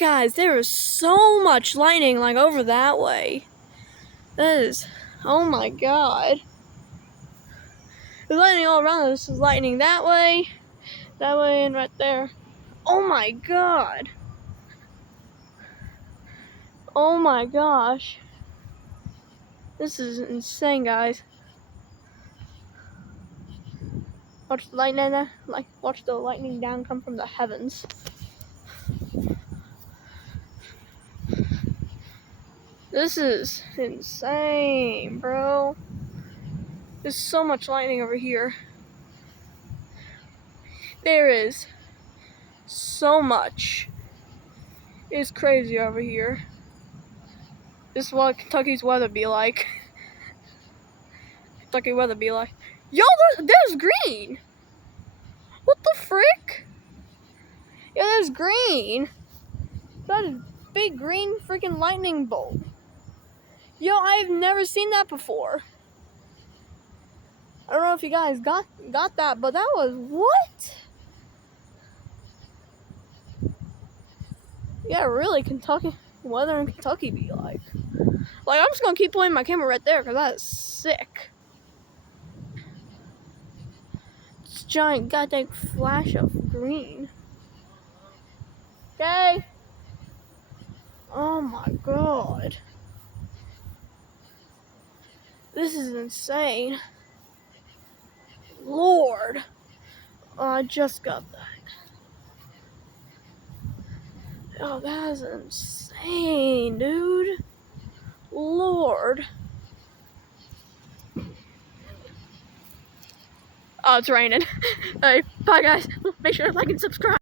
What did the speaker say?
Guys, there is so much lightning like over that way. That is, oh my god. There's lightning all around us. There's lightning that way, and right there. Oh my god. Oh my gosh. This is insane, guys. Watch the lightning, watch the lightning down come from the heavens. This is insane, bro. There's so much lightning over here. There is so much. It's crazy over here. This is what Kentucky's weather be like. Kentucky weather be like. Yo, there's green. What the frick? Yo, there's green. That is big green freaking lightning bolt. Yo, I've never seen that before. I don't know if you guys got that, but that was what? Yeah, really, Kentucky weather in Kentucky be like. Like, I'm just gonna keep pointing my camera right there because that is sick. This giant goddamn flash of green. Okay. Oh my god. This is insane. Lord. Oh, I just got that. Oh, that is insane, dude. Lord. Oh, it's raining. Alright, bye guys. Make sure to like and subscribe.